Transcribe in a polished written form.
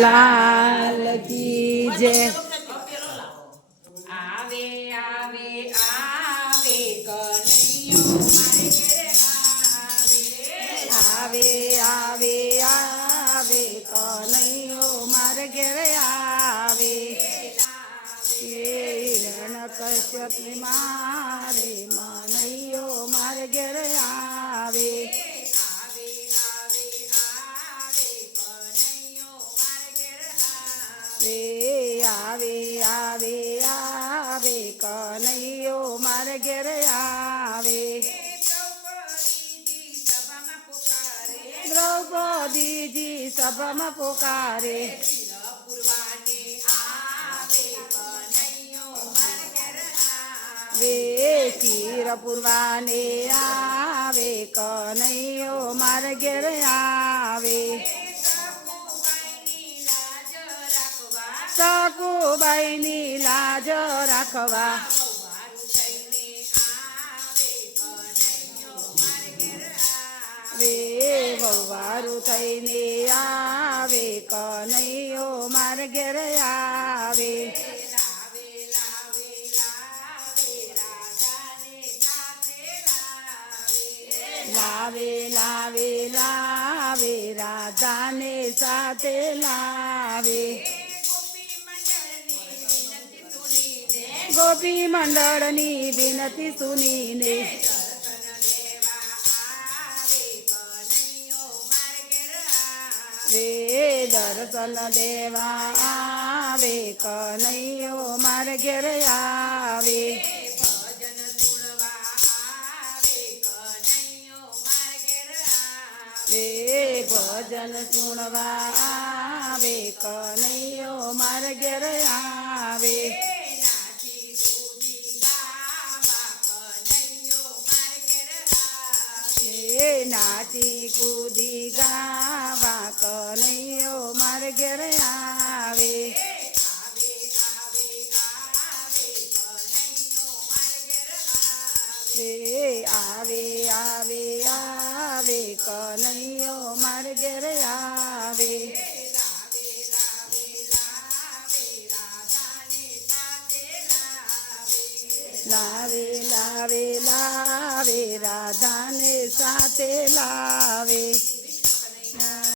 લાલ કી જય. આવે આવે આવે કનૈયો મારે ઘરે આવે. આવે આવે આવે કનૈયો મારે ઘેર આવે. હિરણ્યકશ્યપ મારે મનૈયો મારે ઘેર આવે. આવે આવે આવે કનૈયો મારે ઘેર આવે. દ્રૌપદીજી સભામાં પોકારે. વે ચીર પૂરવાને આવે કનૈયો મારે ઘેર આવે. સકુબાઈની લાજ રાખવા. વે વહુવારું થઈને આવે કનૈયો મારે ઘેર આવે. લાવે લાવે લાવે રાધાને સાથે લાવે. ગોપી મંડળની વિનતી સુનીને રે દર્શન દેવા આવે કનૈયો મારે ઘેર આવે. ભજન સુણવા આવે કનૈયો મારે ઘેર આવે. નાચી કૂદી ગાવા કનૈયો મારે ઘેર આવે. આવે આવે આવે કનૈયો મારે ઘેર આવે. લાવે લાવે લાવે રાધાને સાથે લાવે.